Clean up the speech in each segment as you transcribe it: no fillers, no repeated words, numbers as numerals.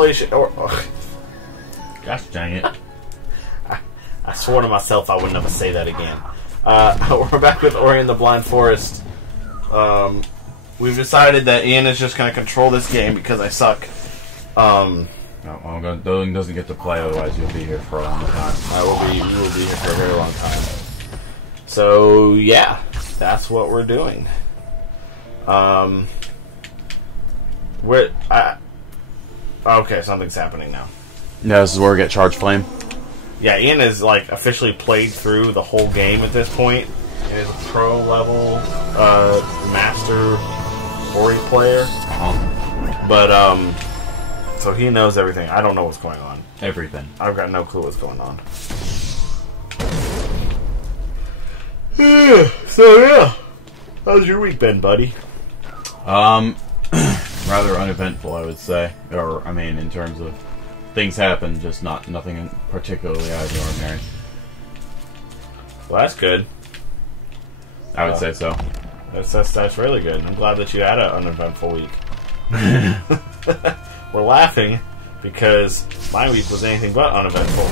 cancellation. Gosh dang it. I swore to myself I would never say that again. We're back with Ori and the Blind Forest. We've decided that Ian is just going to control this game because I suck. No, Dylan doesn't get to play, otherwise you'll be here for a long time. We will be here for a very long time. So, yeah, that's what we're doing. Okay, something's happening now. Yeah, this is where we get Charge Flame. Yeah, Ian has like officially played through the whole game at this point. He is a pro level master Ori player. But so he knows everything. I don't know what's going on. Everything. I've got no clue what's going on. So yeah, how's your week been, buddy? Rather uneventful, I would say. Or I mean, in terms of things happen, just nothing particularly out of the ordinary. Well, that's good. I would say so. That's really good. I'm glad that you had an uneventful week. We're laughing because my week was anything but uneventful.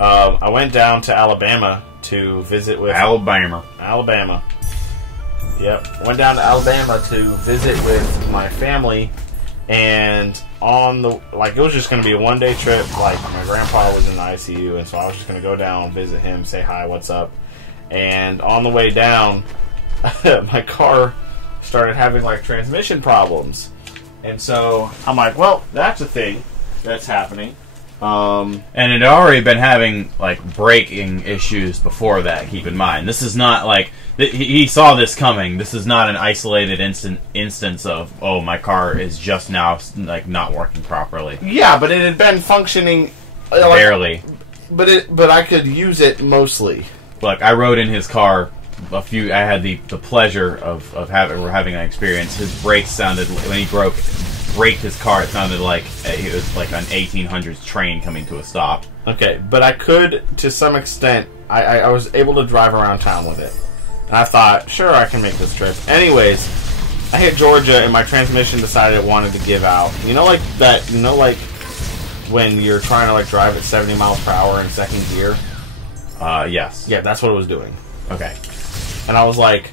I went down to Alabama to visit with... Alabama. Yep. I went down to Alabama to visit with my family, and on the... Like, it was just going to be a one-day trip. Like, my grandpa was in the ICU, and so I was just going to go down, visit him, say hi, what's up. And on the way down, my car started having, like, transmission problems. And so I'm like, well, that's a thing that's happening. And it had already been having, like, braking issues before that, keep in mind. This is not, like... He saw this coming. This is not an isolated instance of, oh, my car is just now, like, not working properly. Yeah, but it had been functioning... Barely. But I could use it mostly. Look, I rode in his car I had the pleasure of having an experience. His brakes sounded, when he braked his car, it sounded like it was like an 1800s train coming to a stop. Okay, but I could, to some extent, I was able to drive around town with it. And I thought, sure, I can make this trip. Anyways, I hit Georgia and my transmission decided it wanted to give out. You know, like that, when you're trying to, like, drive at 70 miles per hour in second gear? Yes. Yeah, that's what it was doing. Okay. And I was like,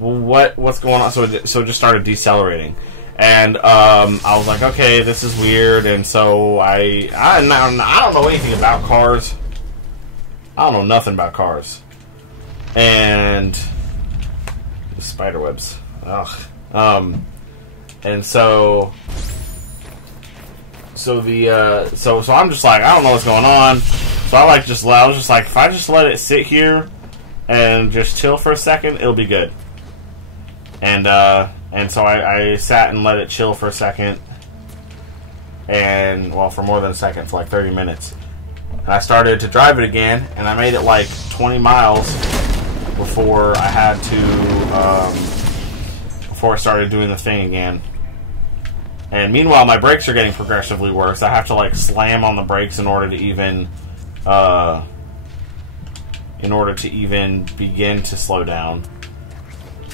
well, what's going on? So it just started decelerating. And I was like, okay, this is weird. And so I don't know anything about cars. I don't know nothing about cars. And the spider webs. Ugh. And so I'm just like, I don't know what's going on. So I was just like, if I just let it sit here and just chill for a second, it'll be good. And so I sat and let it chill for a second. And, well, for more than a second, for like 30 minutes. And I started to drive it again, and I made it like 20 miles before I had to, before I started doing the thing again. And meanwhile, my brakes are getting progressively worse. I have to, like, slam on the brakes in order to even begin to slow down.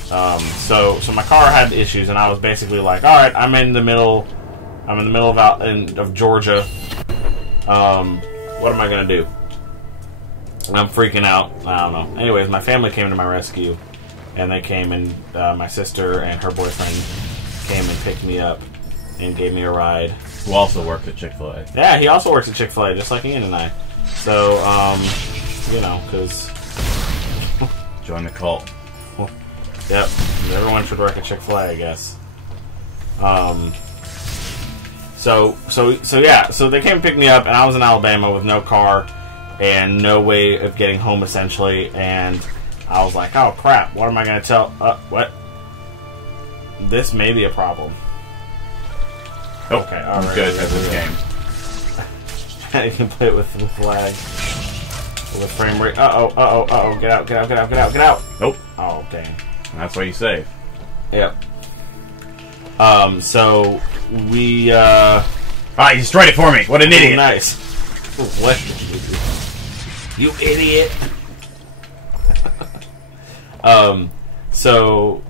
So my car had issues, and I was basically like, all right, I'm in the middle of Georgia. What am I gonna do? And I'm freaking out. I don't know. Anyways, my family came to my rescue, and they came, and my sister and her boyfriend came and picked me up and gave me a ride. Who also worked at Chick-fil-A. Yeah, he also works at Chick-fil-A, just like Ian and I. So, because... Join the cult. Yep. Everyone should work at Chick-fil-A, I guess. So they came and picked me up, and I was in Alabama with no car and no way of getting home, essentially, and I was like, oh, crap, what am I going to tell... what? This may be a problem. Oh, okay, I'm good at this game. You can play it with lag. With frame rate. Uh-oh. Get out. Nope. Oh, dang. That's why you save. Yep. So we, Ah, you destroyed it for me! What an idiot! Oh, nice. What? You idiot! So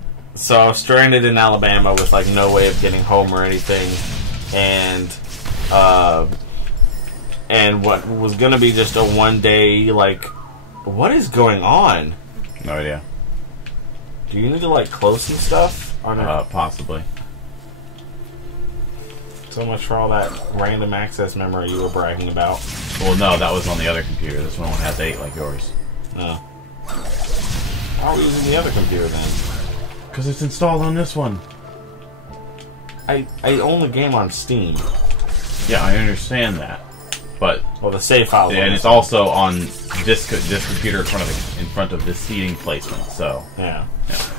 I was stranded in Alabama with, like, no way of getting home or anything, and And what was going to be just a one-day, like, what is going on? No idea. Do you need to, like, close some stuff? Or no? Possibly. So much for all that random access memory you were bragging about. Well, no, that was on the other computer. This one only has 8 like yours. No. How are we using the other computer then? Because it's installed on this one. I own the game on Steam. Yeah, I understand that. But Well, the save file. and it's also on this computer in front of this seating placement. So Yeah.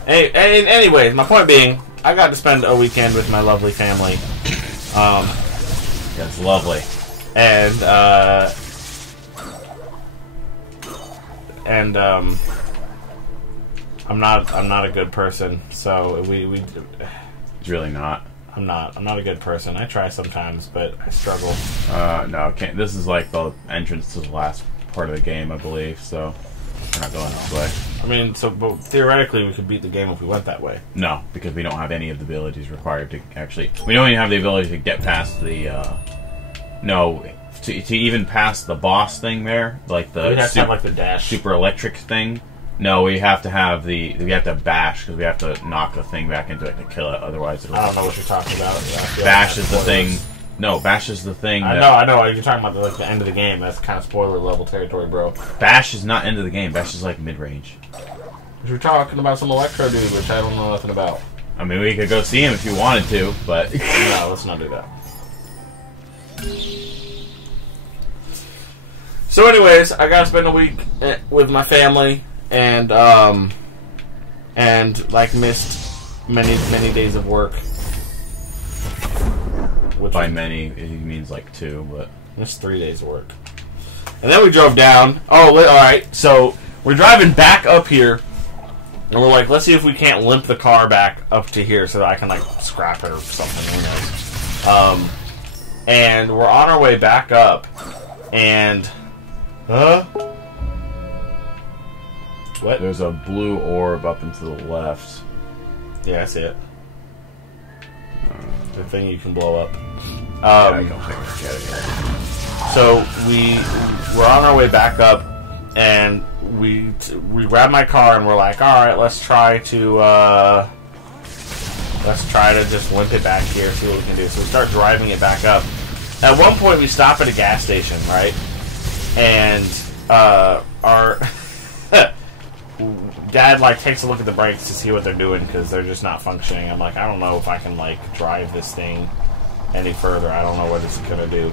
Anyways, my point being, I got to spend a weekend with my lovely family. That's lovely. And I'm not a good person. So we It's really not. I'm not a good person. I try sometimes, but I struggle. No, can't. This is like the entrance to the last part of the game, I believe. So we're not going this way. I mean, but theoretically, we could beat the game if we went that way. No, because we don't have any of the abilities required to actually. We don't even have the ability to get past the. To even past the boss thing there, like the We'd have to have like the dash. super electric thing. No, we have to have we have to bash because we have to knock the thing back into it to kill it. Otherwise, I don't know what you're talking about. Bash is the thing. No, bash is the thing. I know. You're talking about like the end of the game. That's kind of spoiler level territory, bro. Bash is not end of the game. Bash is like mid range. You're talking about some electro dude, which I don't know nothing about. I mean, we could go see him if you wanted to, but No, let's not do that. So, anyways, I gotta spend a week with my family, and like missed many days of work. Which by many he means like 2, but missed 3 days of work. And then we drove down. Oh, all right. So we're driving back up here, and we're like, let's see if we can't limp the car back up to here so that I can like scrap it or something. Who knows? And we're on our way back up, and what? There's a blue orb up and to the left. Yeah, I see it. The thing you can blow up. I don't think we're getting it. So we're on our way back up, and we grab my car and we're like, all right, let's try to just limp it back here, see what we can do. So we start driving it back up. At one point, we stop at a gas station, right? And our dad like takes a look at the brakes to see what they're doing because they're just not functioning. I'm like, I don't know if I can like drive this thing any further. I don't know what it's gonna do.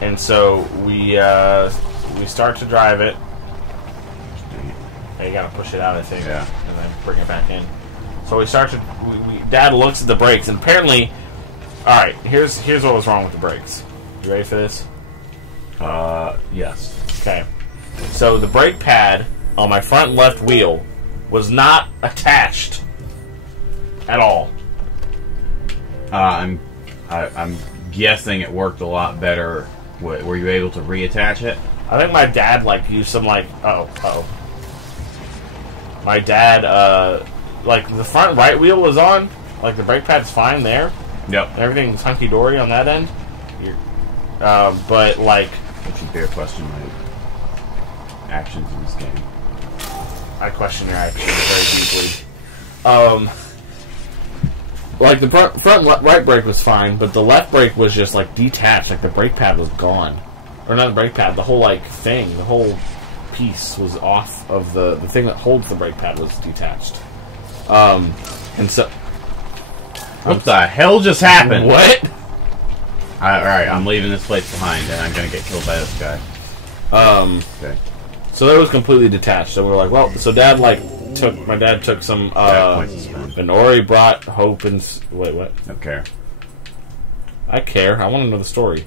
And so we start to drive it. You gotta push it out, I think, yeah, and then bring it back in. So we start to. Dad looks at the brakes, and apparently, all right. Here's what was wrong with the brakes. You ready for this? Yes. Okay. So the brake pad on my front left wheel was not attached at all. I'm guessing it worked a lot better. Were you able to reattach it? I think my dad like used some like my dad like the front right wheel was on, like the brake pad's fine there. Yep. Everything's hunky dory on that end. But like, It should be a question my actions in this game. I question your actions very deeply. Like the front right brake was fine, but the left brake was just like detached. Like the brake pad was gone, or not the brake pad. The whole like thing, the whole piece was off of the thing that holds the brake pad was detached. And so, what the hell just happened? What? Alright, I'm leaving this place behind, and I'm gonna get killed by this guy. Okay. So that was completely detached. So we were like, well, so Dad my dad took some, and Ori brought Hope and, wait, what? Don't care. I care. I want to know the story.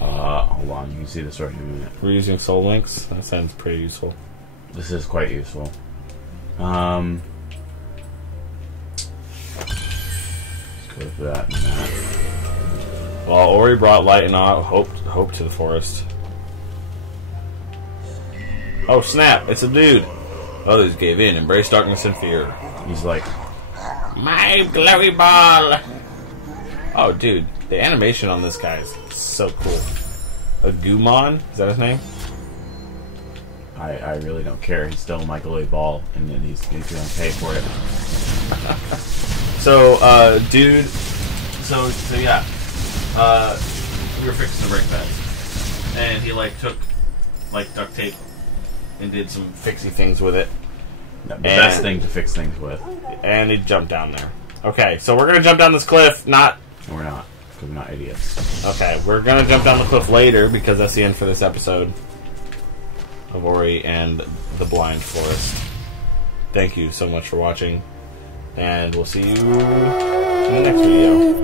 Hold on, you can see the story in a minute. We're using soul links? That sounds pretty useful. This is quite useful. Let's go with that and that. Well, Ori brought light and hope to the forest. Oh, snap. It's a dude. Others gave in, embraced darkness and fear. He's like, my glowy ball. Oh, dude, the animation on this guy is so cool. Agumon? Is that his name? I really don't care. He's still Michael A. Ball, and then he's going to pay for it. So, dude. So yeah. We were fixing the brake pads, and he like took like duct tape and did some fixy things with it. The best thing to fix things with. And he jumped down there. Okay, so we're gonna jump down this cliff. Not. We're not, because we're not idiots. Okay, we're gonna jump down the cliff later because that's the end for this episode of Ori and the Blind Forest. Thank you so much for watching, and we'll see you in the next video.